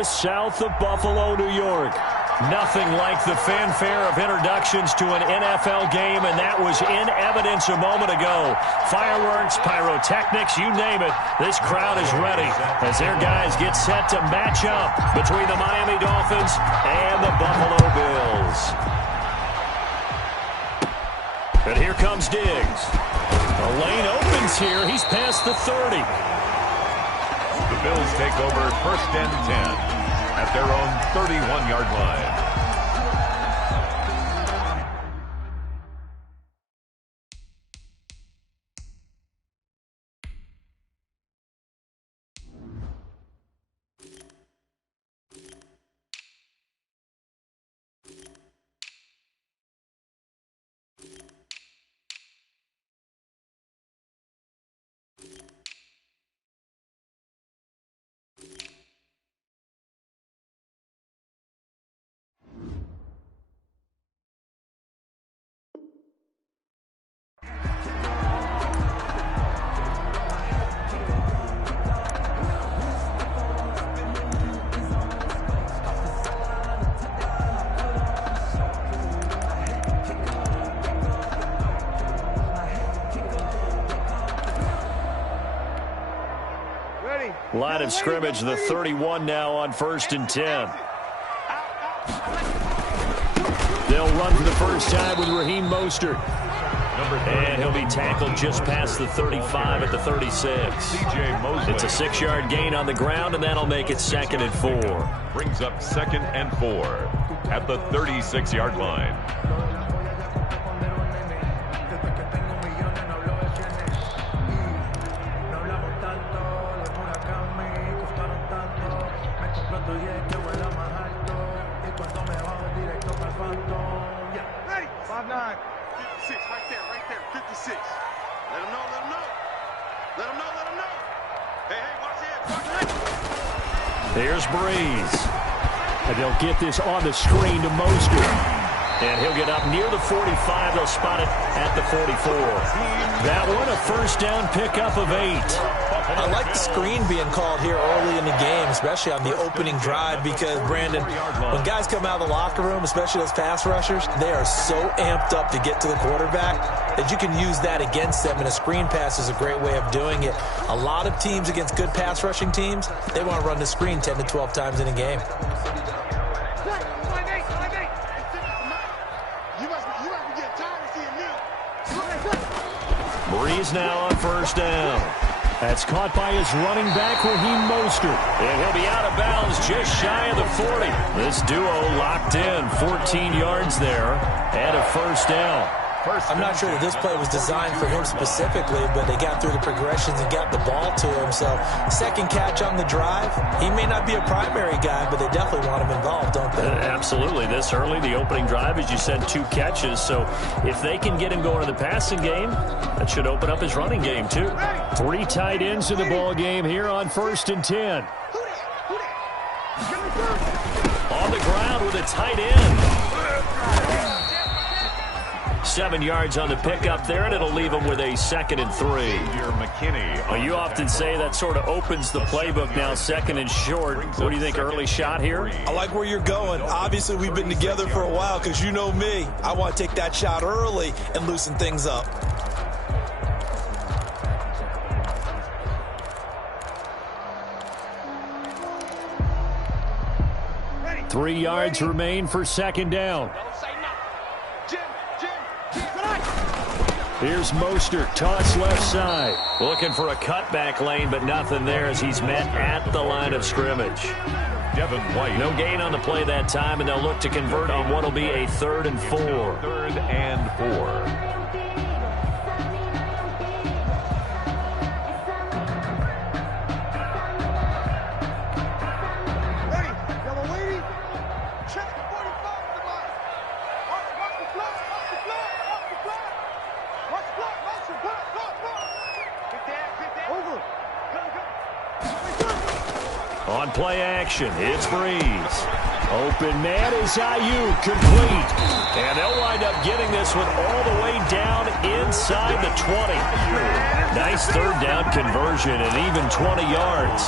just south of Buffalo, New York. Nothing like the fanfare of introductions to an NFL game, and that was in evidence a moment ago. Fireworks, pyrotechnics, you name it. This crowd is ready as their guys get set to match up between the Miami Dolphins and the Buffalo Bills. And here comes Diggs. The lane opens here. He's past the 30. The Bills take over 1st and 10. At their own 31-yard line. Line of scrimmage, the 31 now on 1st and 10. They'll run for the first time with Raheem Mostert. And he'll be tackled just past the 35 at the 36. It's a 6-yard gain on the ground, and that'll make it 2nd and 4. Brings up 2nd and 4 at the 36-yard line. Here's Breeze. And they'll get this on the screen to Mostert. And he'll get up near the 45. They'll spot it at the 44. That one, a first down pickup of 8. I like the screen being called here early in the game, especially on the opening drive, because, Brandon, when guys come out of the locker room, especially those pass rushers, they are so amped up to get to the quarterback that you can use that against them, and a screen pass is a great way of doing it. A lot of teams against good pass rushing teams, they want to run the screen 10 to 12 times in a game. Breeze now on first down. That's caught by his running back, Raheem Mostert. And he'll be out of bounds just shy of the 40. This duo locked in, 14 yards there, and a first down. I'm not sure that this play was designed for him specifically, but they got through the progressions and got the ball to him. So, second catch on the drive. He may not be a primary guy, but they definitely want him involved, don't they? Absolutely. This early, the opening drive, as you said, 2 catches. So, if they can get him going in the passing game, that should open up his running game, too. 3 tight ends in the ball game here on 1st and 10. On the ground with a tight end. 7 yards on the pickup there, and it'll leave him with a 2nd and 3. Well, you often say that sort of opens the playbook now, 2nd and short. What do you think, early shot here? I like where you're going. Obviously, we've been together for a while because you know me. I want to take that shot early and loosen things up. Ready. 3 yards remain for 2nd down. Here's Mostert, toss left side. Looking for a cutback lane, but nothing there as he's met at the line of scrimmage. Devin White. No gain on the play that time, and they'll look to convert on what will be a 3rd and 4. 3rd and 4. On play action, it's Breeze. Open man is Ayuk, complete. And they'll wind up getting this one all the way down inside the 20. Nice 3rd down conversion and even 20 yards.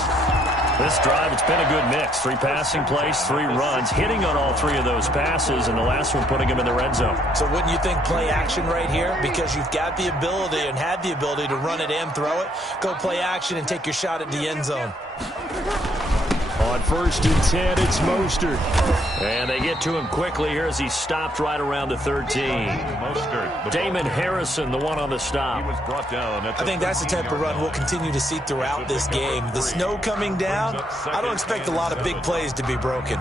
This drive, it's been a good mix. 3 passing plays, 3 runs, hitting on all 3 of those passes, and the last one putting him in the red zone. So wouldn't you think play action right here? Because you've got the ability and had the ability to run it and throw it. Go play action and take your shot at the end zone. On 1st and 10, it's Mostert. And they get to him quickly here as he stopped right around the 13. Damon Harrison, the one on the stop. He was brought down. I think that's the type of run we'll continue to see throughout this game. The snow coming down, I don't expect a lot of big plays to be broken.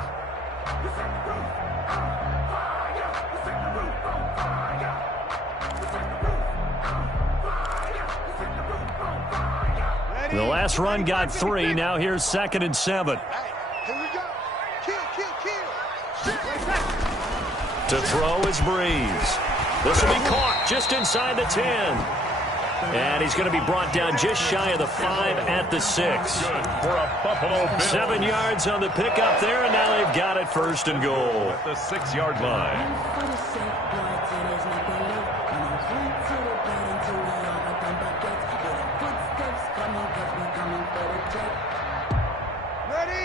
The last run got 3. Now here's 2nd and 7. To throw is Breeze. This will be caught just inside the 10. And he's going to be brought down just shy of the 5 at the 6. 7 yards on the pickup there, and now they've got it 1st and goal. At the 6-yard line.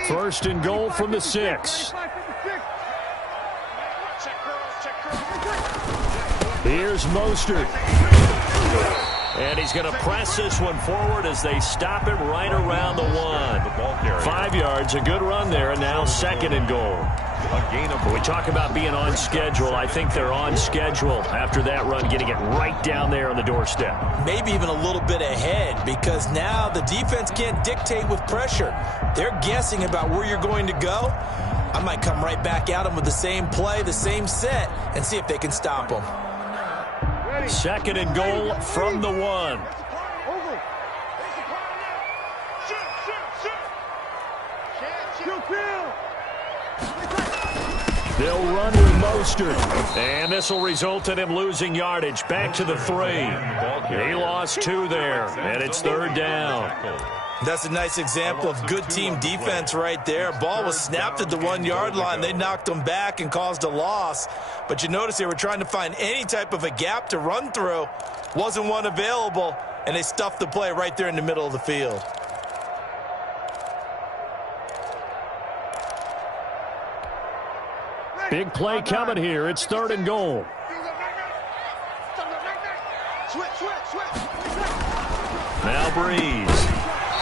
First and goal from the 6. Here's Mostert. And he's going to press this one forward as they stop him right around the 1. 5 yards, a good run there, and now 2nd and goal. When we talk about being on schedule, I think they're on schedule after that run, getting it right down there on the doorstep. Maybe even a little bit ahead, because now the defense can't dictate with pressure. They're guessing about where you're going to go. I might come right back at them with the same play, the same set, and see if they can stop them. 2nd and goal from the 1. They'll run with Mostert. And this will result in him losing yardage. Back to the 3. He lost 2 there, and it's 3rd down. That's a nice example of good team defense right there. Ball was snapped at the 1-yard line. They knocked him back and caused a loss. But you notice they were trying to find any type of a gap to run through. Wasn't one available, and they stuffed the play right there in the middle of the field. Big play coming here. It's 3rd and goal. Now Breeze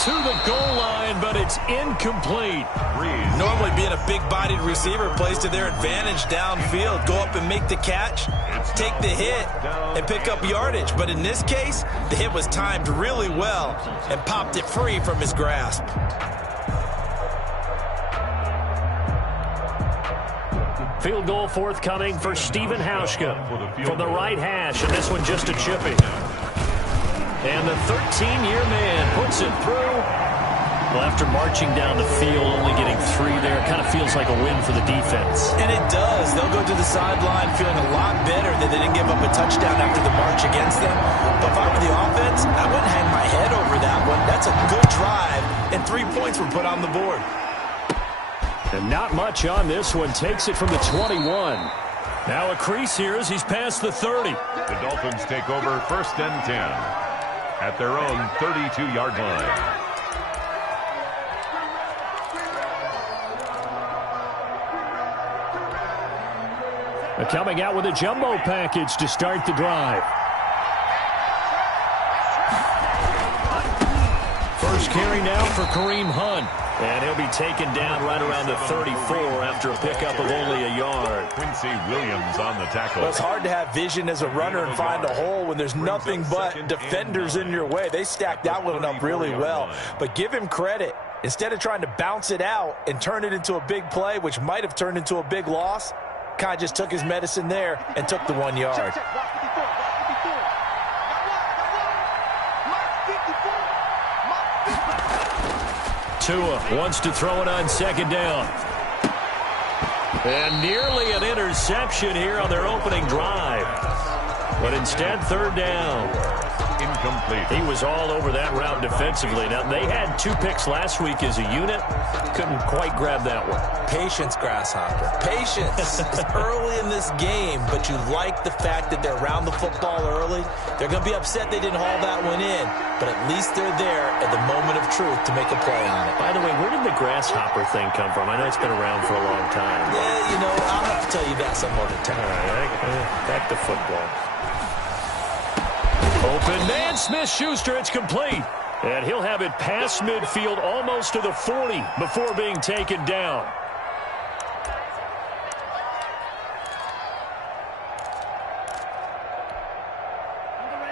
to the goal line, but it's incomplete. Breeze, normally being a big-bodied receiver, plays to their advantage downfield. Go up and make the catch, take the hit, and pick up yardage. But in this case, the hit was timed really well and popped it free from his grasp. Field goal forthcoming for Stephen Hauschka from the right hash, and this one just a chippy. And the 13-year man puts it through. Well, after marching down the field, only getting 3 there, it kind of feels like a win for the defense. And it does. They'll go to the sideline feeling a lot better that they didn't give up a touchdown after the march against them. But if I were the offense, I wouldn't hang my head over that one. That's a good drive, and 3 points were put on the board. And not much on this one. Takes it from the 21. Now a crease here as he's past the 30. The Dolphins take over 1st and 10 at their own 32-yard line. They're coming out with a jumbo package to start the drive. First carry now for Kareem Hunt. And he'll be taken down right around the 34 after a pickup of only a yard. Quincy Williams on the tackle. Well, it's hard to have vision as a runner and find a hole when there's nothing but defenders in your way. They stacked that one up really well. But give him credit. Instead of trying to bounce it out and turn it into a big play, which might have turned into a big loss, kind of just took his medicine there and took the 1 yard. Tua wants to throw it on 2nd down. And nearly an interception here on their opening drive. But instead, 3rd down. incomplete. He was all over that route defensively. Now, they had 2 picks last week as a unit. Couldn't quite grab that one. Patience, Grasshopper. Patience. It's early in this game, but you like the fact that they're around the football early. They're going to be upset they didn't haul that one in, but at least they're there at the moment of truth to make a play on it. By the way, where did the grasshopper thing come from? I know it's been around for a long time. Yeah, you know, I'll have to tell you that some other time. All right, back to football. Open man, Smith-Schuster, it's complete. And he'll have it past midfield almost to the 40 before being taken down.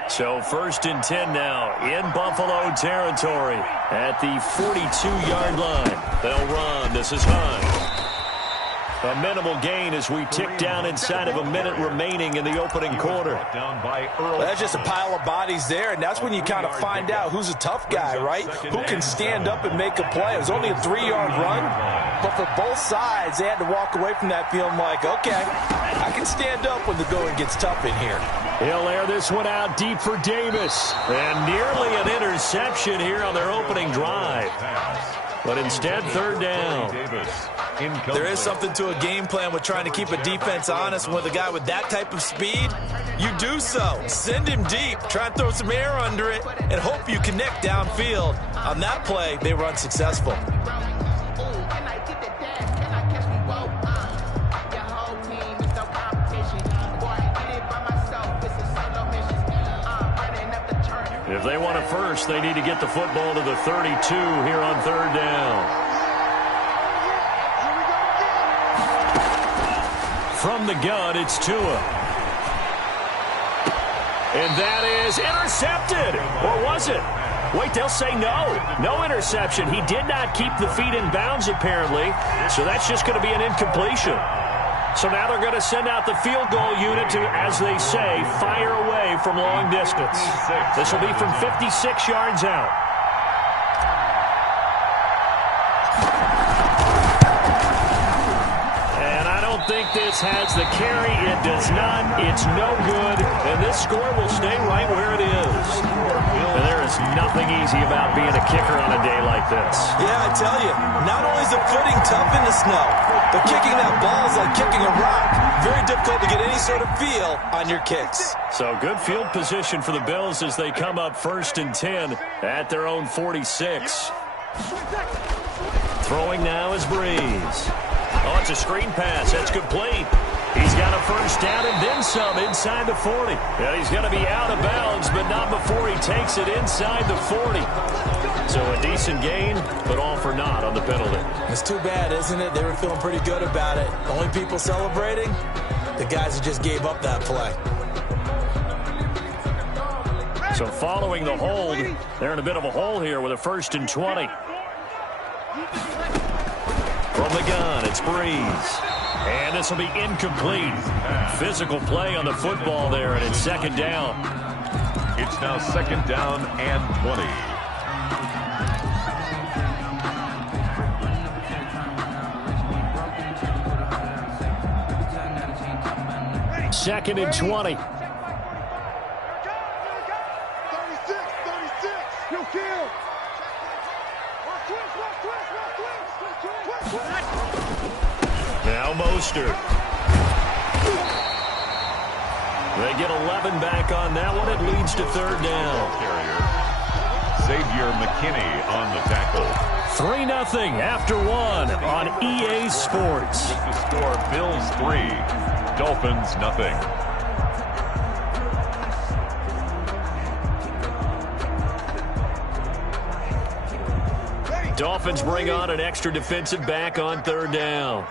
So 1st and 10 now in Buffalo territory at the 42-yard line. They'll run. This is Hunt. A minimal gain as we tick down inside of a minute remaining in the opening quarter. That's just a pile of bodies there, and that's when you kind of find out who's a tough guy, right? Who can stand up and make a play. It was only a 3-yard run, but for both sides, they had to walk away from that feeling like, okay, I can stand up when the going gets tough in here. He'll air this one out deep for Davis. And nearly an interception here on their opening drive. But instead, 3rd down. There is something to a game plan with trying to keep a defense honest. With a guy with that type of speed, you do so. Send him deep. Try and throw some air under it and hope you connect downfield. On that play, they were unsuccessful. If they want it first, they need to get the football to the 32 here on 3rd down. From the gun, it's Tua. And that is intercepted. Or was it? Wait, they'll say no. No interception. He did not keep the feet in bounds, apparently. So that's just going to be an incompletion. So now they're going to send out the field goal unit to, as they say, fire away from long distance. This will be from 56 yards out. And I don't think this has the carry. It does not. It's no good. And this score will stay right where it is. And there is nothing easy about being a kicker on a day like this. Yeah, I tell you, not only is the footing tough in the snow, but kicking that ball is like kicking a rock. Very difficult to get any sort of feel on your kicks. So good field position for the Bills as they come up 1st and 10 at their own 46. Throwing now is Breeze. Oh, it's a screen pass. That's complete. He's got a 1st down and then some inside the 40. Yeah, he's going to be out of bounds, but not before he takes it inside the 40. So a decent gain, but all for naught on the penalty. It's too bad, isn't it? They were feeling pretty good about it. Only people celebrating, the guys who just gave up that play. So following the hold, they're in a bit of a hole here with a 1st and 20. From the gun, it's Breeze. And this will be incomplete. Physical play on the football there, and it's 2nd down. It's now 2nd down and 20. 2nd and 20. 36, you kill. Now Mostert. They get 11 back on that one. It leads to 3rd down. Xavier McKinney on the tackle. 3-0 after 1 on EA Sports. The score, Bills 3, Dolphins 0. Dolphins bring on an extra defensive back on 3rd down.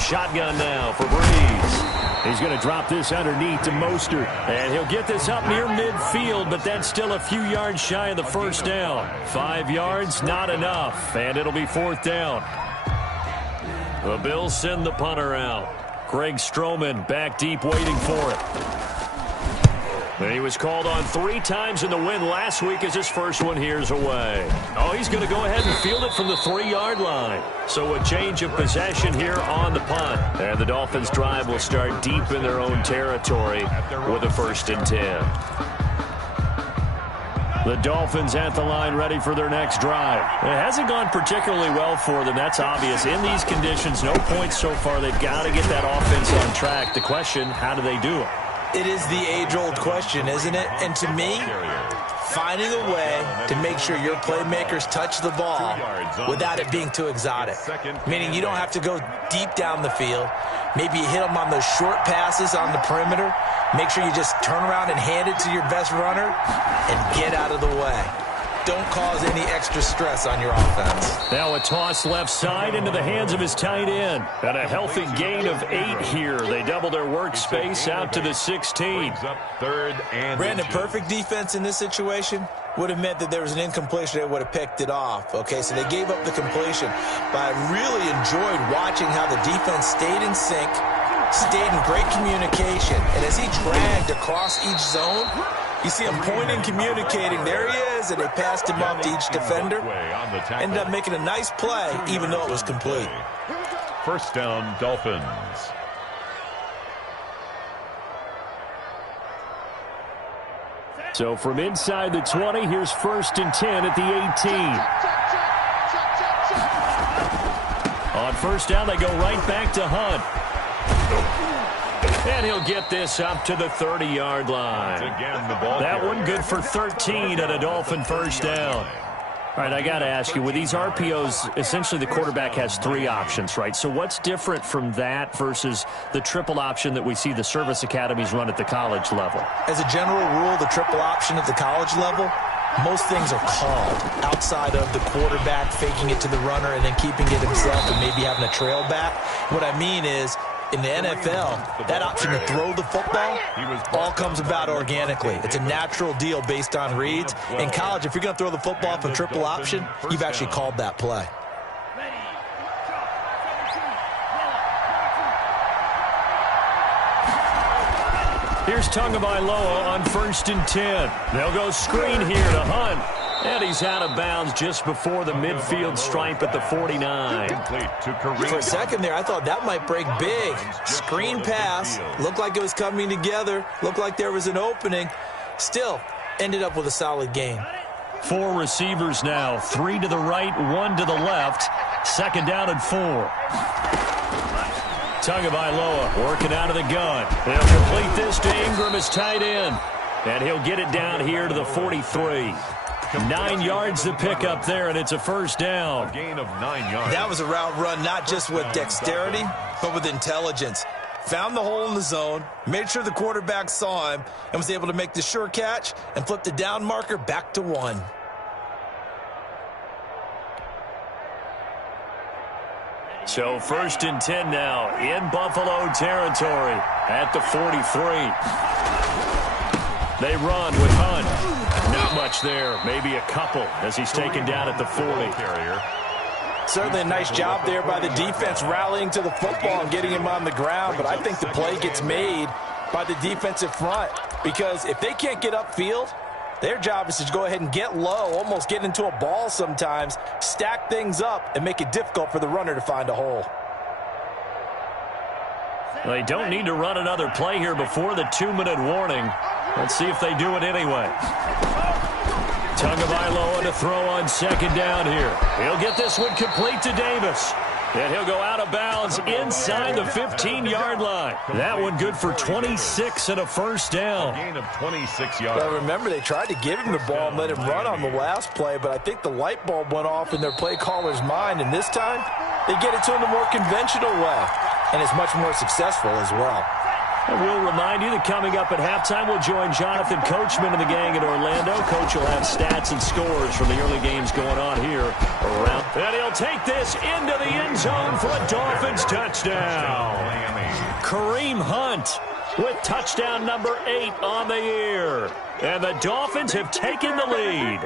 Shotgun now for Breeze. He's going to drop this underneath to Mostert. And he'll get this up near midfield, but that's still a few yards shy of the 1st down. 5 yards, not enough. And it'll be 4th down. The Bills send the punter out. Greg Stroman back deep waiting for it. And he was called on 3 times in the win last week as his first one here's away. Oh, he's going to go ahead and field it from the 3-yard line. So a change of possession here on the punt. And the Dolphins' drive will start deep in their own territory with a 1st and 10. The Dolphins at the line ready for their next drive. It hasn't gone particularly well for them. That's obvious. In these conditions, no points so far. They've got to get that offense on track. The question, how do they do it? It is the age-old question, isn't it? And to me, finding a way to make sure your playmakers touch the ball without it being too exotic. Meaning you don't have to go deep down the field. Maybe you hit them on those short passes on the perimeter. Make sure you just turn around and hand it to your best runner and get out of the way. Don't cause any extra stress on your offense. Now a toss left side into the hands of his tight end. And a healthy gain of 8 here. They double their workspace out to the 16. Brandon, perfect defense in this situation would have meant that there was an incompletion. They would have picked it off. Okay, so they gave up the completion. But I really enjoyed watching how the defense stayed in sync, stayed in great communication. And as he dragged across each zone, you see him pointing, communicating. There he is, and they passed him off to each defender. Ended up making a nice play, even though it was complete. 1st down, Dolphins. So from inside the 20, here's 1st and 10 at the 18. On 1st down, they go right back to Hunt. And he'll get this up to the 30-yard line. That one good for 13 at a Dolphin 1st down. All right, I got to ask you, with these RPOs, essentially the quarterback has 3 options, right? So what's different from that versus the triple option that we see the service academies run at the college level? As a general rule, the triple option at the college level, most things are called outside of the quarterback faking it to the runner and then keeping it himself and maybe having a trail back. What I mean is, in the NFL, that option to throw the football all comes about organically. It's a natural deal based on reads. In college, if you're going to throw the football for triple option, you've actually called that play. Here's Tagovailoa on 1st and 10. They'll go screen here to Hunt. And he's out of bounds just before the midfield stripe at the 49. For a second there, I thought that might break big. Screen pass. Looked like it was coming together. Looked like there was an opening. Still, ended up with a solid gain. 4 receivers now. 3 to the right, 1 to the left. 2nd down and 4. Tagovailoa working out of the gun. He'll complete this to Ingram as tight end. And he'll get it down here to the 43. 9 yards to pick up there, and it's a 1st down. A gain of 9 yards. That was a route run not just with dexterity, but with intelligence. Found the hole in the zone, made sure the quarterback saw him, and was able to make the sure catch and flip the down marker back to 1. So 1st and 10 now in Buffalo territory at the 43. They run with Hunt. Not much there. Maybe a couple as he's taken down at the 40. Certainly a nice job there by the defense rallying to the football and getting him on the ground. But I think the play gets made by the defensive front. Because if they can't get upfield, their job is to go ahead and get low, almost get into a ball sometimes, stack things up, and make it difficult for the runner to find a hole. They don't need to run another play here before the 2-minute warning. Let's see if they do it anyway. Tagovailoa to throw on 2nd down here. He'll get this one complete to Davis. And he'll go out of bounds inside the 15-yard line. That one good for 26 and a 1st down. A gain of 26 yards. Well, remember, they tried to give him the ball and let him run on the last play, but I think the light bulb went off in their play caller's mind, and this time they get it to him the more conventional way, and it's much more successful as well. And we'll remind you that coming up at halftime, we'll join Jonathan Coachman and the gang in Orlando. Coach will have stats and scores from the early games going on here around. And he'll take this into the end zone for a Dolphins touchdown. Kareem Hunt with touchdown number 8 on the year. And the Dolphins have taken the lead.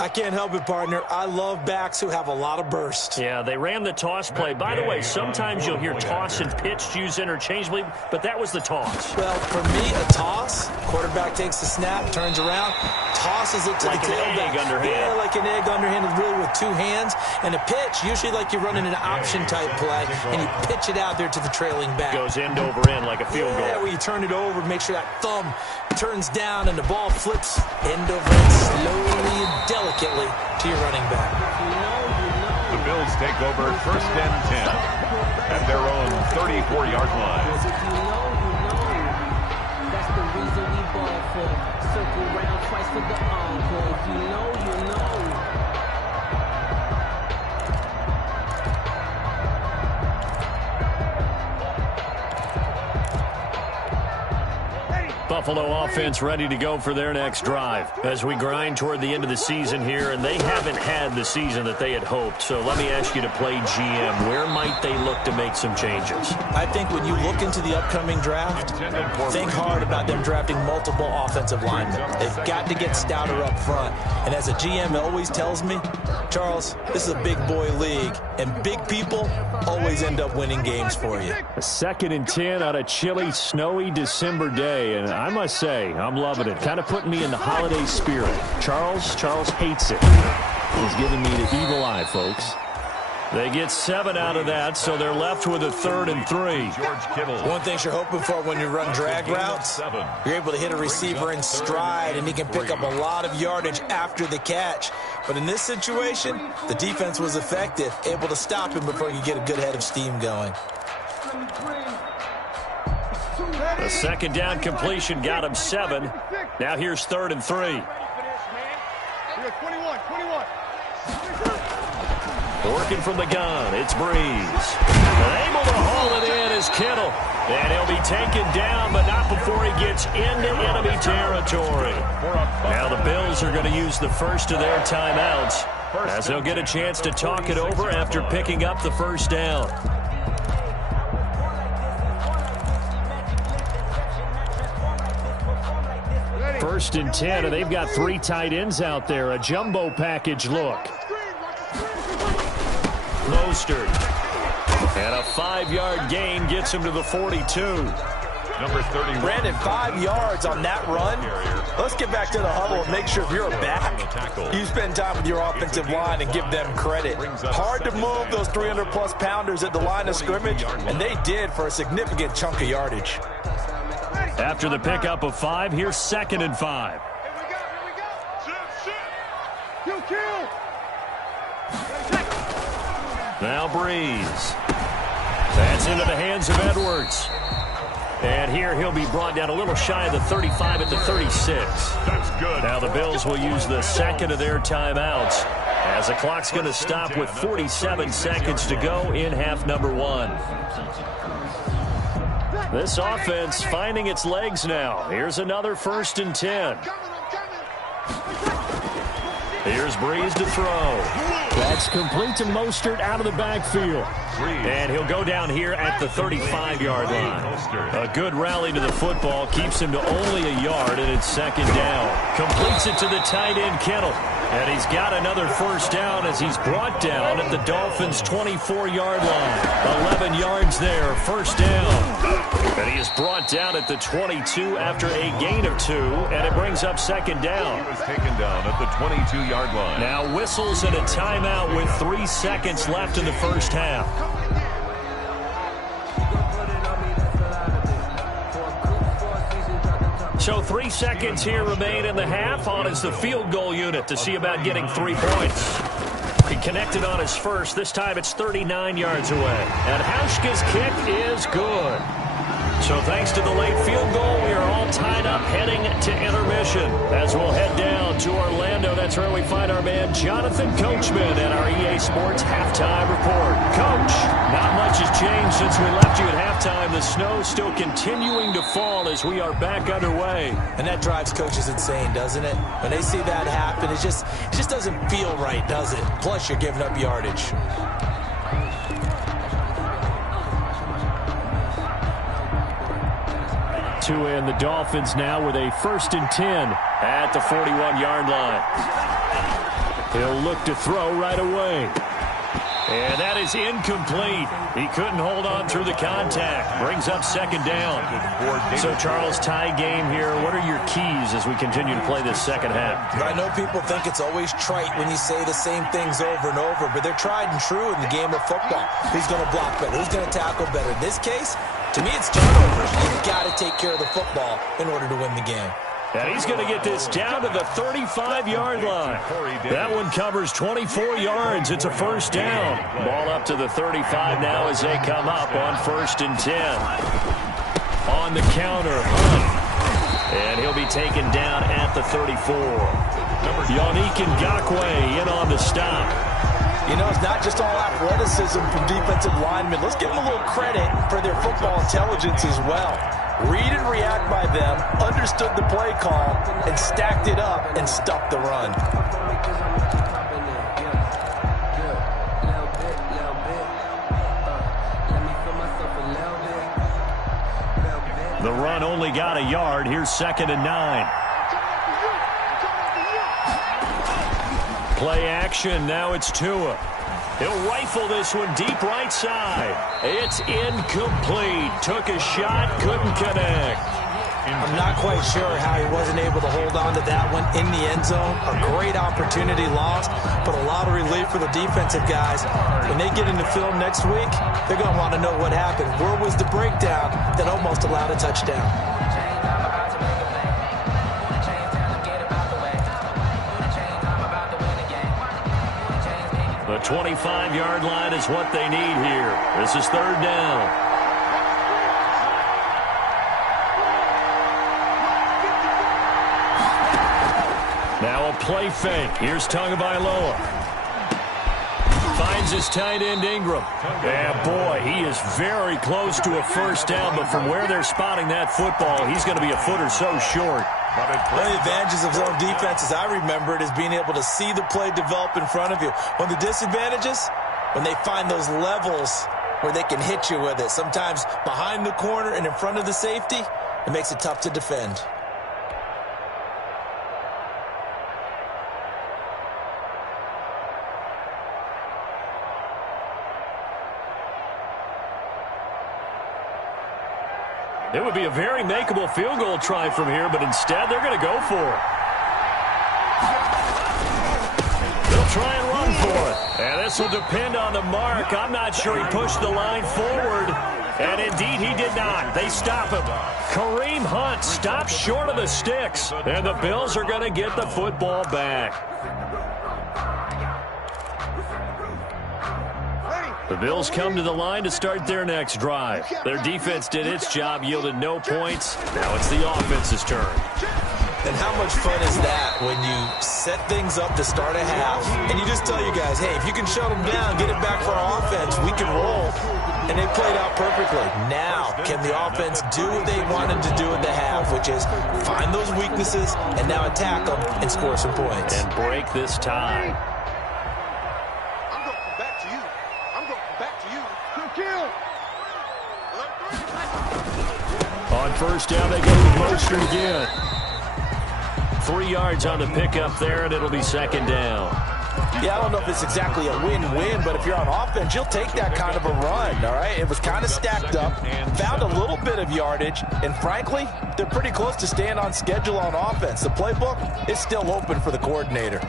I can't help it, partner. I love backs who have a lot of burst. Yeah, they ran the toss play. By the way, sometimes you'll hear toss and pitch used interchangeably, but that was the toss. Well, for me, a toss, quarterback takes the snap, turns around, tosses it to like the tailback. Like an egg underhand. Yeah, like an egg underhanded, really with two hands. And a pitch, usually like you're running an option-type play, and you pitch it out there to the trailing back. Goes end over end like a field goal. Yeah, where you turn it over, make sure that thumb turns down, and the ball flips end over end slowly and delicately to your running back. The Bills take over 1st and 10 at their own 34-yard line. That's the reason we ball for. Circle round twice for the encore. If you know, you know. Buffalo offense ready to go for their next drive as we grind toward the end of the season here, and they haven't had the season that they had hoped. So let me ask you to play GM. Where might they look to make some changes? I think when you look into the upcoming draft, think hard about them drafting multiple offensive linemen. They've got to get stouter up front. And as a GM always tells me, Charles, this is a big boy league, and big people always end up winning games for you. A 2nd and 10 on a chilly, snowy December day, and I must say, I'm loving it. Kind of putting me in the holiday spirit. Charles hates it. He's giving me the evil eye, folks. They get 7 out of that, so they're left with a 3rd and 3. One thing you're hoping for when you run drag routes, you're able to hit a receiver in stride, and he can pick up a lot of yardage after the catch. But in this situation, the defense was effective, able to stop him before you get a good head of steam going. The 2nd down completion got him 7. Now here's 3rd and 3. Working from the gun, it's Breeze. And able to haul it in is Kittle. And he'll be taken down, but not before he gets into enemy territory. Now the Bills are going to use the first of their timeouts as they'll get a chance to talk it over after picking up the 1st down. First and 10, and they've got 3 tight ends out there. A jumbo package look. Mostert. And a 5-yard gain gets him to the 42. Number 30. Brandon, 5 yards on that run. Let's get back to the huddle and make sure if you're a back, you spend time with your offensive line and give them credit. Hard to move those 300-plus pounders at the line of scrimmage, and they did for a significant chunk of yardage. After the pickup of 5, here's 2nd and 5. Now Breeze. That's into the hands of Edwards. And here he'll be brought down a little shy of the 35 at the 36. That's good. Now the Bills will use the 2nd of their timeouts as the clock's going to stop with 47 seconds to go in half number 1. This offense finding its legs now. Here's another 1st and 10. Here's Breeze to throw. That's complete to Mostert out of the backfield. And he'll go down here at the 35-yard line. A good rally to the football keeps him to only a yard, and it's 2nd down. Completes it to the tight end, Kittle. And he's got another 1st down as he's brought down at the Dolphins' 24-yard line. 11 yards there, 1st down. And he is brought down at the 22 after a gain of 2, and it brings up 2nd down. He was taken down at the 22-yard line. Now whistles and a timeout with 3 seconds left in the 1st half. So 3 seconds here remain in the half. On is the field goal unit to see about getting 3 points. He connected on his first. This time it's 39 yards away. And Hauschka's kick is good. So thanks to the late field goal, we are all tied up heading to intermission. As we'll head down to Orlando, that's where we find our man Jonathan Coachman and our EA Sports Halftime Report. Coach, not much has changed since we left you at halftime. The snow still continuing to fall as we are back underway. And that drives coaches insane, doesn't it? When they see that happen, it just doesn't feel right, does it? Plus, you're giving up yardage. And the Dolphins now with a 1st and 10 at the 41-yard line. He'll look to throw right away. And that is incomplete. He couldn't hold on through the contact. Brings up second down. So, Charles, tie game here. What are your keys as we continue to play this second half? I know people think it's always trite when you say the same things over and over, but they're tried and true in the game of football. Who's going to block better? Who's going to tackle better? In this case, to me, it's turnovers. You've got to take care of the football in order to win the game. And he's going to get this down to the 35-yard line. That one covers 24 yards. It's a first down. Ball up to the 35 now as they come up on 1st and 10. On the counter, Hunt. And he'll be taken down at the 34. Yannick Ngakoue in on the stop. You know, it's not just all athleticism from defensive linemen. Let's give them a little credit for their football intelligence as well. Read and react by them, understood the play call, and stacked it up and stopped the run. The run only got a yard. Here's 2nd and 9. Play action. Now it's Tua. He'll rifle this one deep right side. It's incomplete. Took a shot, couldn't connect. I'm not quite sure how he wasn't able to hold on to that one in the end zone. A great opportunity lost, but a lot of relief for the defensive guys. When they get into film next week, they're going to want to know what happened. Where was the breakdown that almost allowed a touchdown? The 25-yard line is what they need here. This is 3rd down. Now a play fake. Here's Tagovailoa. Finds his tight end Ingram. Yeah, boy, he is very close to a first down, but from where they're spotting that football, he's going to be a foot or so short. One of the advantages of zone defense, as I remember it, is being able to see the play develop in front of you. One of the disadvantages, when they find those levels where they can hit you with it, sometimes behind the corner and in front of the safety, it makes it tough to defend. It would be a very makeable field goal try from here, but instead they're going to go for it. They'll try and run for it. And this will depend on the mark. I'm not sure he pushed the line forward. And indeed he did not. They stop him. Kareem Hunt stops short of the sticks. And the Bills are going to get the football back. The Bills come to the line to start their next drive. Their defense did its job, yielded no points. Now it's the offense's turn. And how much fun is that when you set things up to start a half, and you just tell your guys, hey, if you can shut them down, get it back for our offense, we can roll. And they played out perfectly. Now, can the offense do what they wanted to do at the half, which is find those weaknesses and now attack them and score some points. And break this tie. On first down, they go with Mostert again. 3 yards on the pickup there, and it'll be 2nd down. Yeah, I don't know if it's exactly a win-win, but if you're on offense, you'll take that kind of a run, all right? It was kind of stacked up, found a little bit of yardage, and frankly, they're pretty close to staying on schedule on offense. The playbook is still open for the coordinator.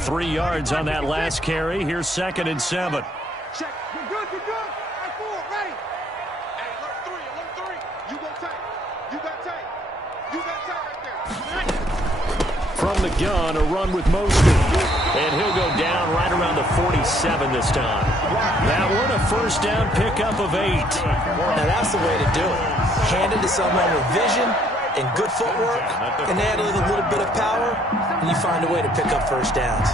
Three yards on that last carry. Here's 2nd and 7. Check. You're good. You're good. Right forward. Ready. Hey, alert 3. Alert 3. You go tight. You got tight. You got tight right there. From the gun, a run with Mostert. And he'll go down right around the 47 this time. That one, a first down pickup of 8. Now that's the way to do it. Hand it to someone with vision and good footwork, and add a little bit of power, and you find a way to pick up first downs.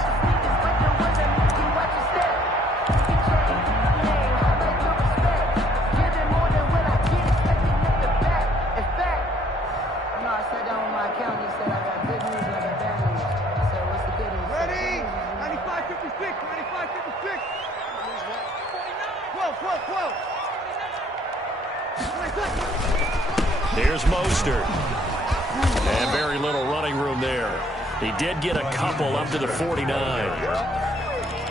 Ready? 95, 56. 12, 12, 12. Here's Mostert. And very little running room there. He did get a couple up to the 49.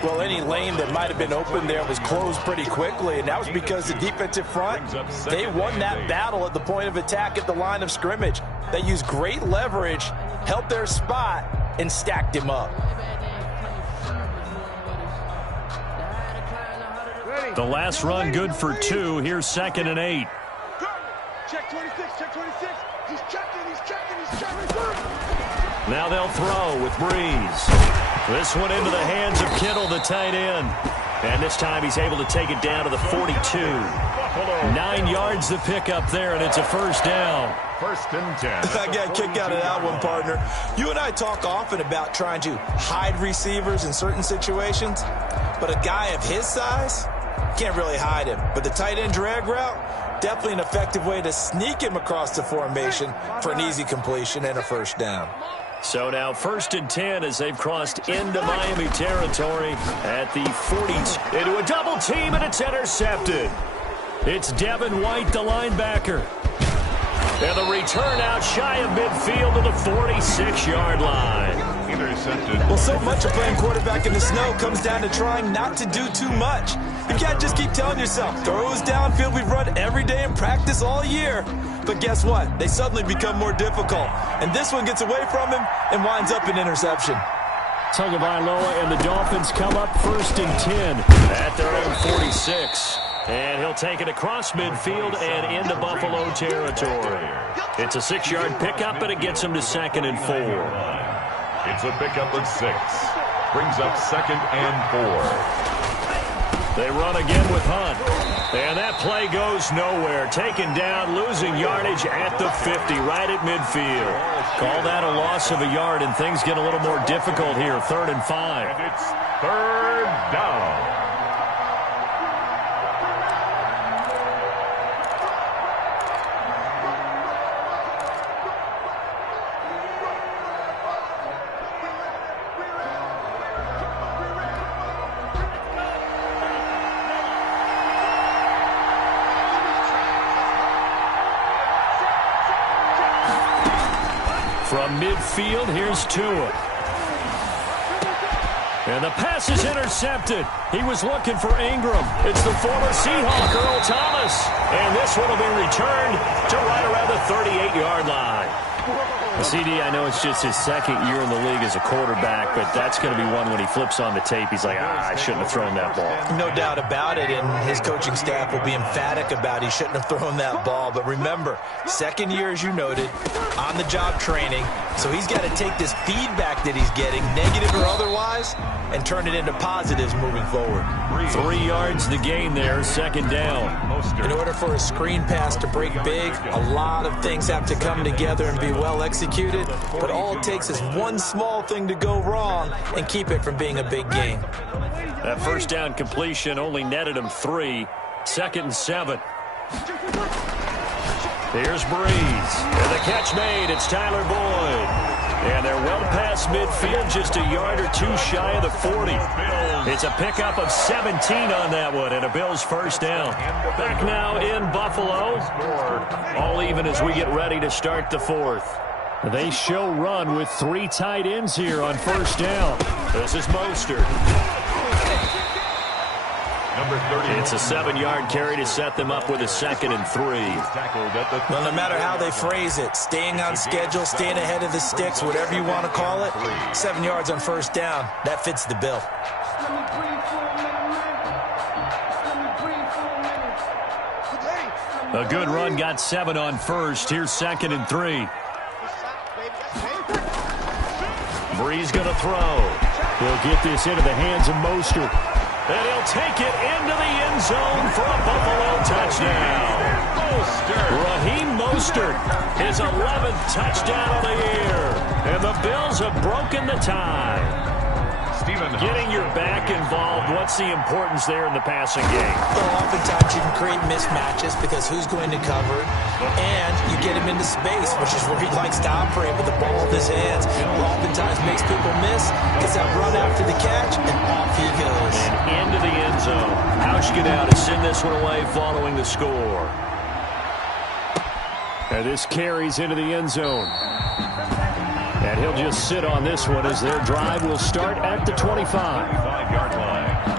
Well, any lane that might have been open there was closed pretty quickly, and that was because the defensive front, they won that battle at the point of attack at the line of scrimmage. They used great leverage, held their spot, and stacked him up. The last run good for 2. Here's 2nd and 8. Check 26, check 26. He's checking, he's checking, he's checking. Now they'll throw with Breeze. This one into the hands of Kittle, the tight end. And this time he's able to take it down to the 42. 9 yards the pickup there, and it's a first down. 1st and 10. I got a kick out of that one, partner. You and I talk often about trying to hide receivers in certain situations, but a guy of his size can't really hide him. But the tight end drag route, definitely an effective way to sneak him across the formation for an easy completion and a first down. So now 1st and 10 as they've crossed into Miami territory at the 40s. Into a double team, and it's intercepted. It's Devin White, the linebacker. And the return out shy of midfield to the 46-yard line. Intercepted. Well, so much of playing quarterback in the snow comes down to trying not to do too much. You can't just keep telling yourself, throws downfield we've run every day in practice all year. But guess what? They suddenly become more difficult. And this one gets away from him and winds up an interception. Tagovailoa and the Dolphins come up 1st and 10 at their own 46. And he'll take it across midfield and into Buffalo territory. It's a 6-yard pickup, and it gets him to 2nd and 4. It's a pickup of 6. Brings up 2nd and 4. They run again with Hunt. And that play goes nowhere. Taken down, losing yardage at the 50, right at midfield. Call that a loss of a yard, and things get a little more difficult here. 3rd and 5. And it's 3rd down. From midfield, here's Tua. And the pass is intercepted. He was looking for Ingram. It's the former Seahawk, Earl Thomas. And this one will be returned to right around the 38-yard line. CD, I know it's just his 2nd year in the league as a quarterback, but that's going to be one when he flips on the tape. He's like, I shouldn't have thrown that ball. No doubt about it, and his coaching staff will be emphatic about he shouldn't have thrown that ball. But remember, 2nd year, as you noted, on-the-job training, so he's got to take this feedback that he's getting, negative or otherwise, and turn it into positives moving forward. 3 yards the gain there, 2nd down. In order for a screen pass to break big, a lot of things have to come together and be well executed, but all it takes is one small thing to go wrong and keep it from being a big gain. That first down completion only netted him 3. 2nd and 7. Here's Breeze. And the catch made. It's Tyler Boyd. And they're well past midfield, just a yard or 2 shy of the 40. It's a pickup of 17 on that one, and a Bills first down. Back now in Buffalo. All even as we get ready to start the 4th. They show run with 3 tight ends here on first down. This is Mostert. Number 30. It's a 7-yard carry to set them up with a 2nd and 3. Well, no matter how they phrase it, staying on schedule, staying ahead of the sticks, whatever you want to call it, 7 yards on first down, that fits the bill. A good run got 7 on first. Here's 2nd and 3. Breeze going to throw. He'll get this into the hands of Mostert. And he'll take it into the end zone for a Buffalo touchdown. Raheem Mostert, his 11th touchdown of the year. And the Bills have broken the tie. Getting your back involved, what's the importance there in the passing game? Well, oftentimes you can create mismatches because who's going to cover it, and you get him into space, which is where he likes to operate with the ball in his hands. Oftentimes makes people miss, gets that run after the catch, and off he now to send this one away following the score. And this carries into the end zone. And he'll just sit on this one as their drive will start at the 25-yard line.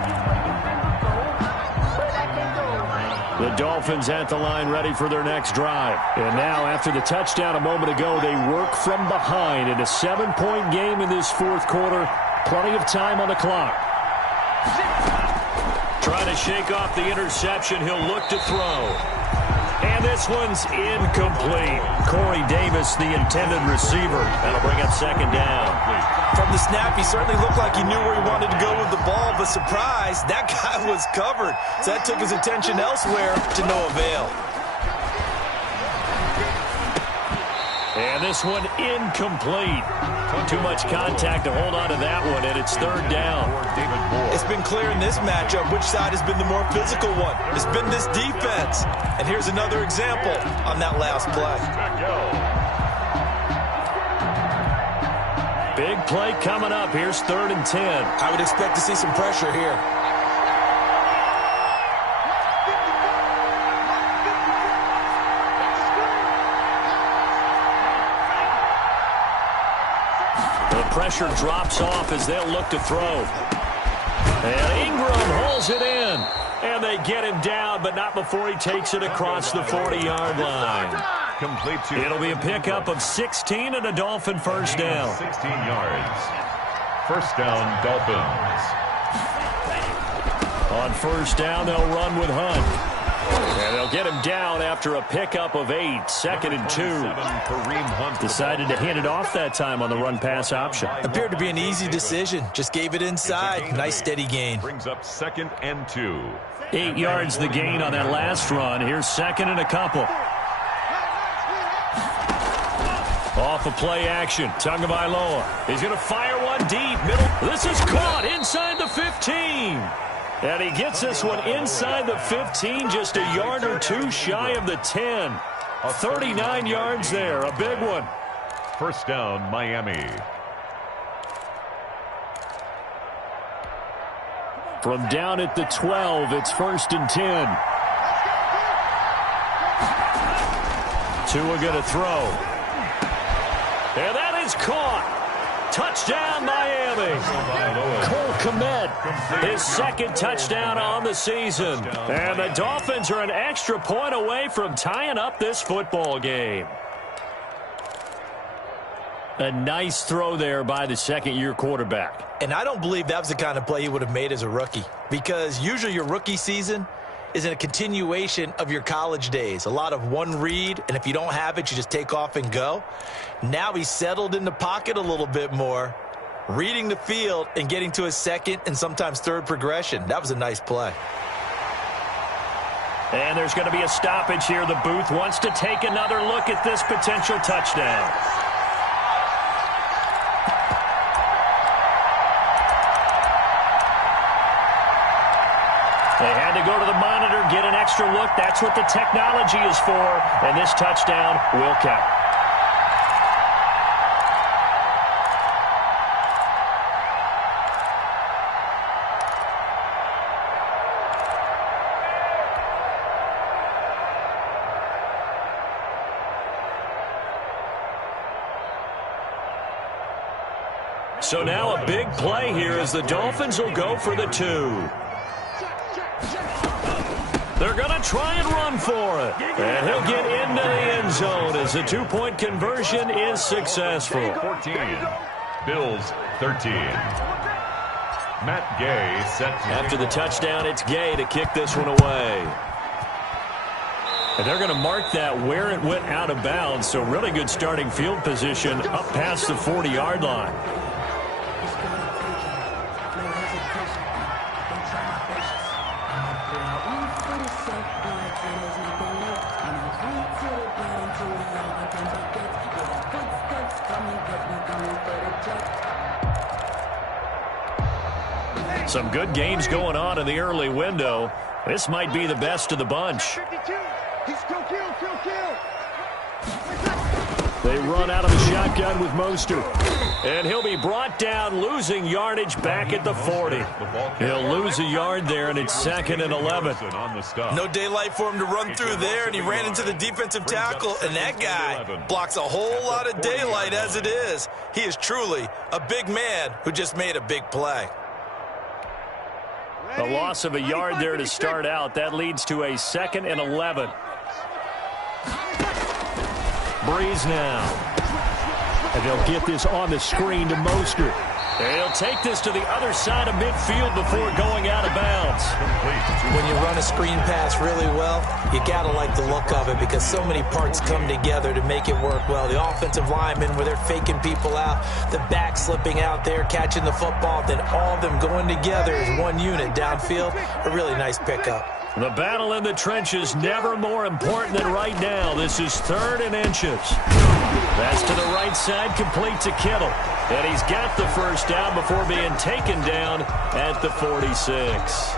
The Dolphins at the line ready for their next drive. And now after the touchdown a moment ago, they work from behind in a 7-point game in this fourth quarter. Plenty of time on the clock. Trying to shake off the interception. He'll look to throw. And this one's incomplete. Corey Davis, the intended receiver. That'll bring up second down. From the snap, he certainly looked like he knew where he wanted to go with the ball, but surprise, that guy was covered. So that took his attention elsewhere to no avail. And this one incomplete. Too much contact to hold on to that one, and it's third down. It's been clear in this matchup which side has been the more physical one. It's been this defense. And here's another example on that last play. Big play coming up. Here's 3rd and 10. I would expect to see some pressure here. The pressure drops off as they'll look to throw. And Ingram holds it in. And they get him down, but not before he takes it across the 40-yard line. Complete to It'll be a pickup of 16 and a Dolphin first down. 16 yards. First down, Dolphins. On first down, they'll run with Hunt. And they'll get him down after a pickup of 8. 2nd and 2. Decided to hand it off that time on the run-pass option. Appeared to be an easy decision. Just gave it inside. Nice steady gain. Brings up 2nd and 2. 8 yards the gain on that last run. Here's 2nd and a couple. Off of play action. Tagovailoa. He's going to fire one deep. Middle. This is caught inside the 15. And he gets this one inside the 15, just a yard or two shy of the 10. 39 yards there, a big one. First down, Miami. From down at the 12, it's 1st and 10. Tua going to throw. And that is caught. Touchdown, Miami. Cole Kmet, his 2nd touchdown on the season. And the Dolphins are an extra point away from tying up this football game. A nice throw there by the 2nd-year quarterback. And I don't believe that was the kind of play he would have made as a rookie, because usually your rookie season is in a continuation of your college days. A lot of one read, and if you don't have it, you just take off and go. Now he's settled in the pocket a little bit more, reading the field and getting to his 2nd and sometimes 3rd progression. That was a nice play. And there's going to be a stoppage here. The booth wants to take another look at this potential touchdown. They had to go to the monitor, get an extra look. That's what the technology is for. And this touchdown will count. So now a big play here as the Dolphins will go for the 2. They're going to try and run for it. And he'll get into the end zone as the 2-point conversion is successful. 14. Bills 13. Matt Gay set. After the touchdown, it's Gay to kick this one away. And they're going to mark that where it went out of bounds. So really good starting field position up past the 40-yard line. Some good games going on in the early window. This might be the best of the bunch. They run out of the shotgun with Mostert. And he'll be brought down, losing yardage back at the 40. He'll lose a yard there, and it's 2nd and 11. No daylight for him to run through there, and he ran into the defensive tackle, and that guy blocks a whole lot of daylight as it is. He is truly a big man who just made a big play. A loss of a yard there to start out. That leads to a 2nd and 11. Breeze now. And they'll get this on the screen to Mostert. He'll take this to the other side of midfield before going out of bounds. When you run a screen pass really well, you got to like the look of it because so many parts come together to make it work well. The offensive linemen, where they're faking people out, the back slipping out there, catching the football, then all of them going together as one unit downfield. A really nice pickup. The battle in the trenches never more important than right now. This is 3rd and inches. That's to the right side, complete to Kittle. And he's got the first down before being taken down at the 46.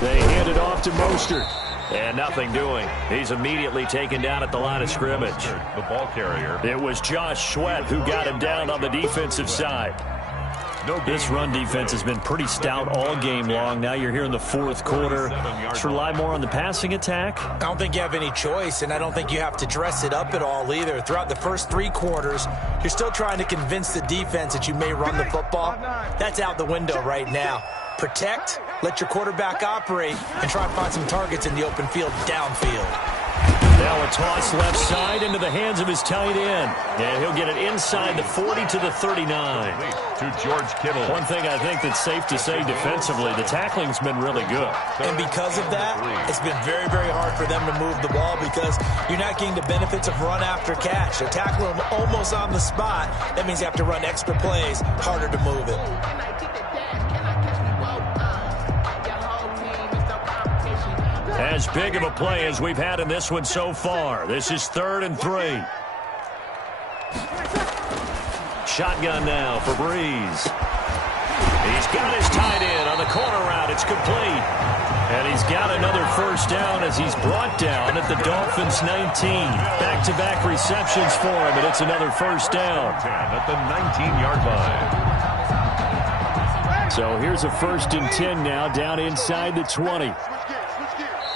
They hand it off to Mostert. And nothing doing. He's immediately taken down at the line of scrimmage. The ball carrier. It was Josh Sweat who got him down on the defensive side. This run defense has been pretty stout all game long. Now you're here in the 4th quarter. Should rely more on the passing attack? I don't think you have any choice, and I don't think you have to dress it up at all either. Throughout the first 3 quarters, you're still trying to convince the defense that you may run the football. That's out the window right now. Protect, let your quarterback operate, and try and find some targets in the open field downfield. Now a toss left side into the hands of his tight end. And he'll get it inside the 40 to the 39. To George Kittle. One thing I think that's safe to say defensively, the tackling's been really good. And because of that, it's been very, very hard for them to move the ball because you're not getting the benefits of run after catch. They tackle him almost on the spot. That means you have to run extra plays, harder to move it. As big of a play as we've had in this one so far. This is 3rd and 3. Shotgun now for Breeze. He's got his tight end on the corner route. It's complete. And he's got another first down as he's brought down at the Dolphins' 19. Back-to-back receptions for him, and it's another first down. 10 at the 19-yard line. So here's a 1st and 10 now, down inside the 20.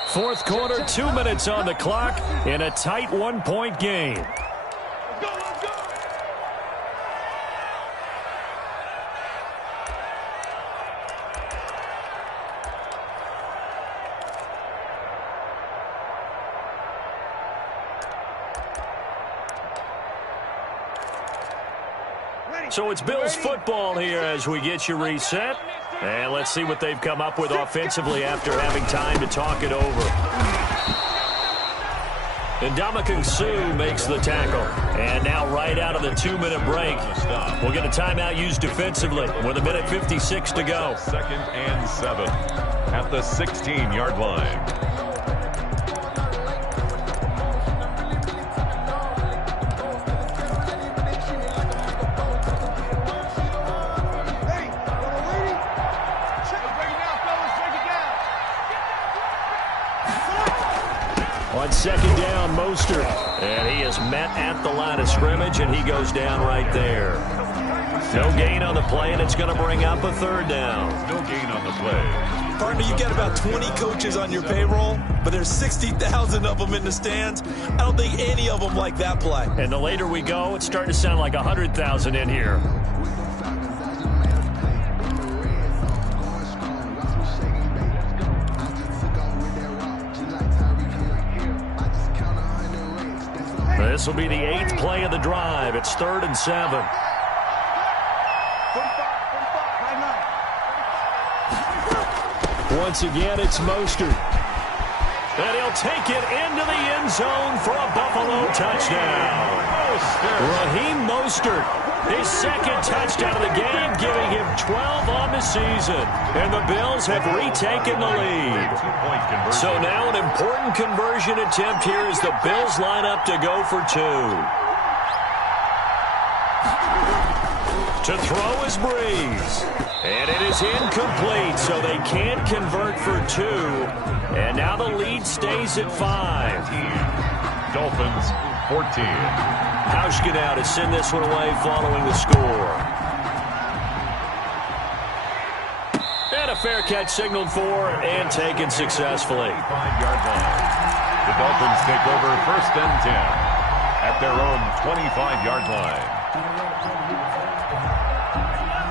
4th quarter, 2 minutes on the clock in a tight 1-point game. So it's Bills football here as we get you reset. And let's see what they've come up with offensively after having time to talk it over. And Ndamukong Suh makes the tackle. And now right out of the 2-minute break, we'll get a timeout used defensively with 1:56 to go. 2nd and 7 at the 16-yard line. On 2nd down, Mostert. And he is met at the line of scrimmage, and he goes down right there. No gain on the play, and it's going to bring up a 3rd down. No gain on the play. Partner, you got about 20 coaches on your payroll, but there's 60,000 of them in the stands. I don't think any of them like that play. And the later we go, it's starting to sound like 100,000 in here. This will be the 8th play of the drive. It's 3rd and 7. Once again, it's Mostert. And he'll take it into the end zone for a Buffalo touchdown. Raheem Mostert, his 2nd touchdown of the game, giving him 12 on the season. And the Bills have retaken the lead. So now an important conversion attempt here as the Bills line up to go for 2. To throw is Breeze. And it is incomplete, so they can't convert for 2. And now the lead stays at 5. Dolphins 14. Hauschka now to send this one away following the score. And a fair catch signaled for and taken successfully. 5-yard line. The Dolphins take over 1st and 10 at their own 25-yard line.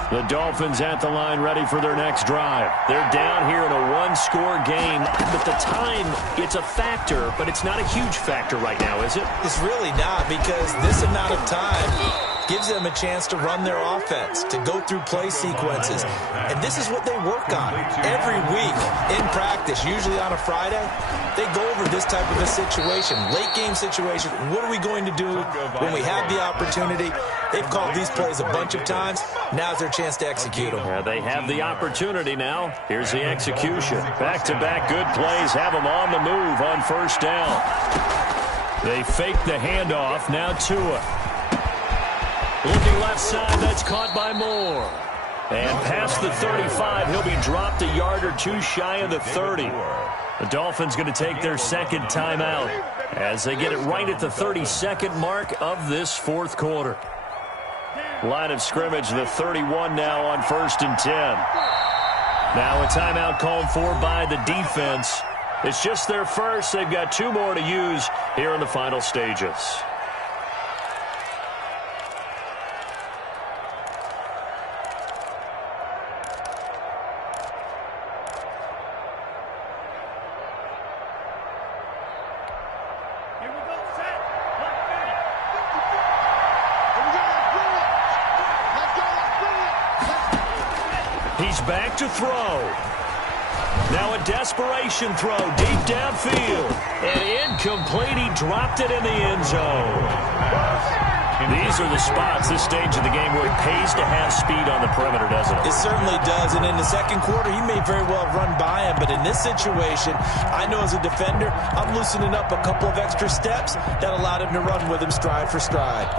The Dolphins at the line ready for their next drive. They're down here in a one-score game, but the time, it's a factor, but it's not a huge factor right now, is it? It's really not, because this amount of time gives them a chance to run their offense, to go through play sequences. And this is what they work on every week in practice, usually on a Friday. They go over this type of a situation, late-game situation. What are we going to do when we have the opportunity? They've called these plays a bunch of times. Now's their chance to execute them. Yeah, they have the opportunity now. Here's the execution. Back-to-back good plays have them on the move on 1st down. They fake the handoff. Now Tua. Looking left side, that's caught by Moore. And past the 35, he'll be dropped a yard or 2 shy of the 30. The Dolphins going to take their second timeout as they get it right at the 32nd mark of this 4th quarter. Line of scrimmage, the 31 now on 1st and 10. Now a timeout called for by the defense. It's just their first. They've got 2 more to use here in the final stages. He's back to throw. Now a desperation throw deep downfield. And incomplete. He dropped it in the end zone. These are the spots, this stage of the game, where it pays to have speed on the perimeter, doesn't it? It certainly does. And in the second quarter, he may very well run by him. But in this situation, I know as a defender, I'm loosening up a couple of extra steps that allowed him to run with him stride for stride.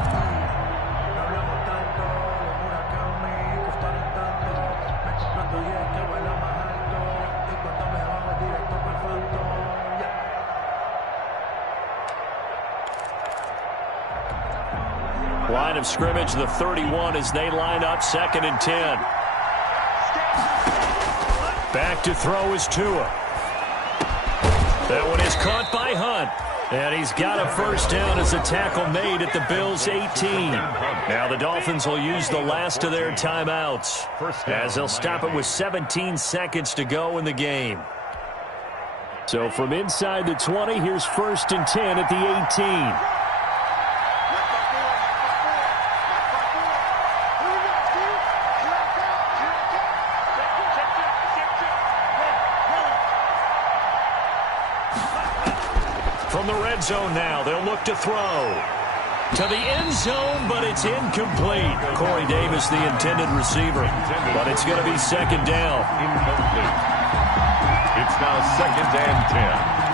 Line of scrimmage, the 31, as they line up 2nd and 10. Back to throw is Tua. That one is caught by Hunt. And he's got a 1st down as a tackle made at the Bills' 18. Now the Dolphins will use the last of their timeouts as they'll stop it with 17 seconds to go in the game. So from inside the 20, here's 1st and 10 at the 18. From the red zone now, they'll look to throw. To the end zone, but it's incomplete. Corey Davis, the intended receiver. But it's going to be 2nd down. Incomplete. It's now 2nd and 10.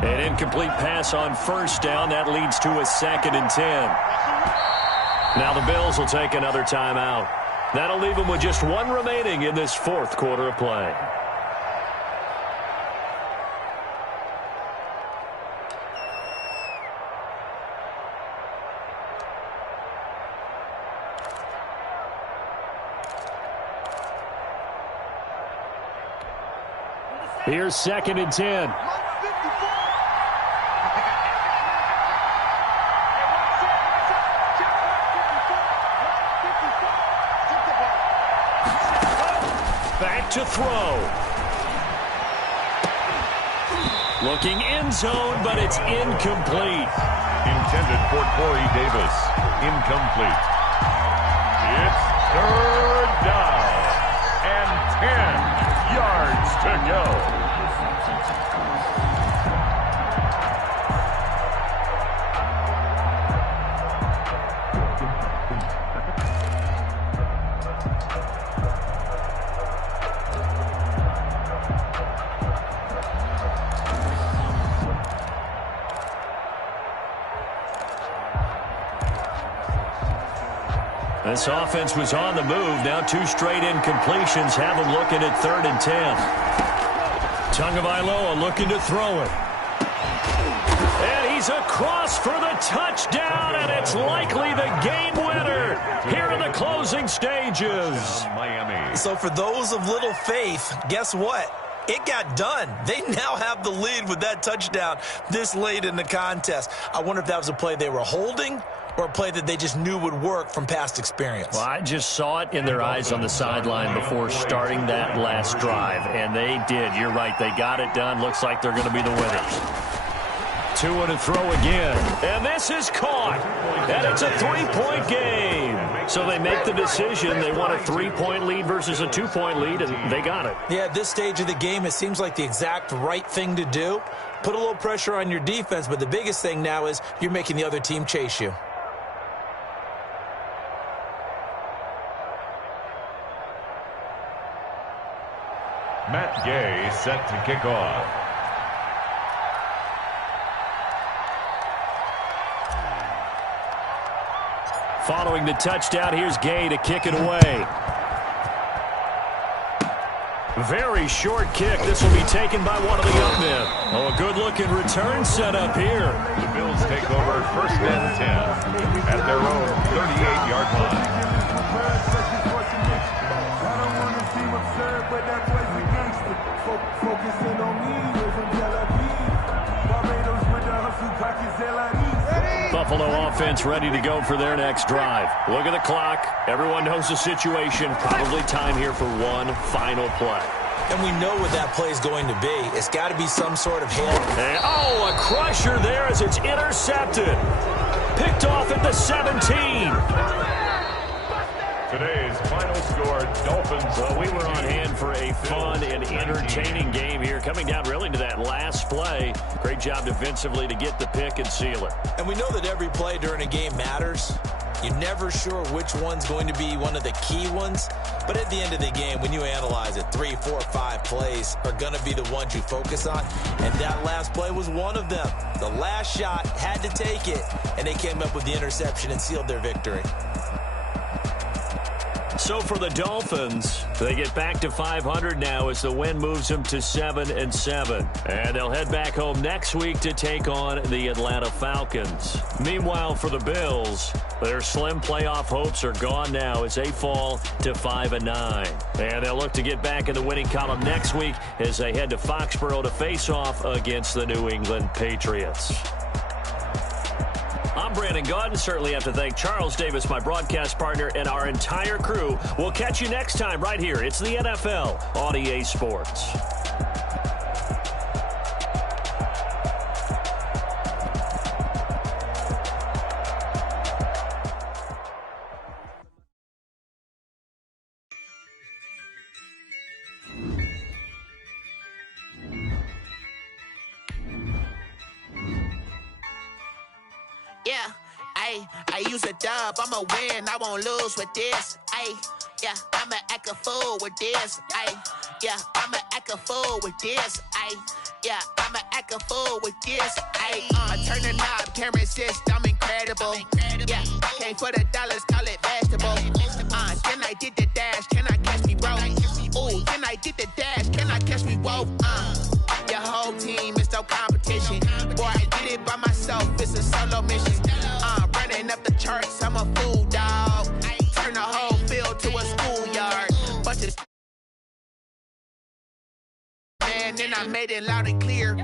An incomplete pass on 1st down. That leads to a 2nd and 10. Now the Bills will take another timeout. That'll leave them with just 1 remaining in this 4th quarter of play. Here's 2nd and 10. Back to throw. Looking end zone, but it's incomplete. Intended for Corey Davis. Incomplete. It's 3rd down and 10 yards to go. This offense was on the move. Now 2 straight incompletions have them looking at 3rd and 10. Tagovailoa looking to throw it. And he's across for the touchdown, and it's likely the game winner here in the closing stages. Miami. So for those of little faith, guess what? It got done. They now have the lead with that touchdown this late in the contest. I wonder if that was a play they were holding or a play that they just knew would work from past experience. Well, I just saw it in their eyes on the sideline before starting that last drive, and they did. You're right. They got it done. Looks like they're going to be the winners. 2 to throw again. And this is caught. And it's a 3-point game. So they make the decision. They want a 3-point lead versus a 2-point lead, and they got it. Yeah, at this stage of the game, it seems like the exact right thing to do. Put a little pressure on your defense, but the biggest thing now is you're making the other team chase you. Matt Gay set to kick off. Following the touchdown, here's Gay to kick it away. Very short kick. This will be taken by one of the young men. Oh, a good-looking return set up here. The Bills take over 1st and 10 at their own 38-yard line. Buffalo offense ready to go for their next drive. Look at the clock. Everyone knows the situation. Probably time here for one final play. And we know what that play is going to be. It's got to be some sort of hit. And, oh, a crusher there as it's intercepted. Picked off at the 17. Today's final score, Dolphins. Well, we were on hand for a fun and entertaining game here. Coming down really to that last play. Great job defensively to get the pick and seal it. And we know that every play during a game matters. You're never sure which one's going to be one of the key ones. But at the end of the game, when you analyze it, 3, 4, 5 plays are going to be the ones you focus on. And that last play was one of them. The last shot had to take it, and they came up with the interception and sealed their victory. So for the Dolphins, they get back to 500 now as the win moves them to 7-7. And they'll head back home next week to take on the Atlanta Falcons. Meanwhile, for the Bills, their slim playoff hopes are gone now as they fall to 5-9. And they'll look to get back in the winning column next week as they head to Foxborough to face off against the New England Patriots. I'm Brandon Gaudin. Certainly have to thank Charles Davis, my broadcast partner, and our entire crew. We'll catch you next time right here. It's the NFL on EA Sports. Yeah, I use a dub, I'ma win, I won't lose with this. Yeah, I'ma act a fool with this. Yeah, I'ma act a fool with this. Yeah, I'ma act a fool with this. I turn the knob, can't resist, I'm incredible. Yeah, came for the dollars, call it vegetable. Then I did the dash, can I catch me, bro? Ooh, then I did the dash, can I catch me, whoa? Your whole team is no competition. Boy, I did it by myself, it's a solo mission. Running up the charts, I'm a fool, dog. Turn the whole field to a schoolyard. Bunch of man, then I made it loud and clear.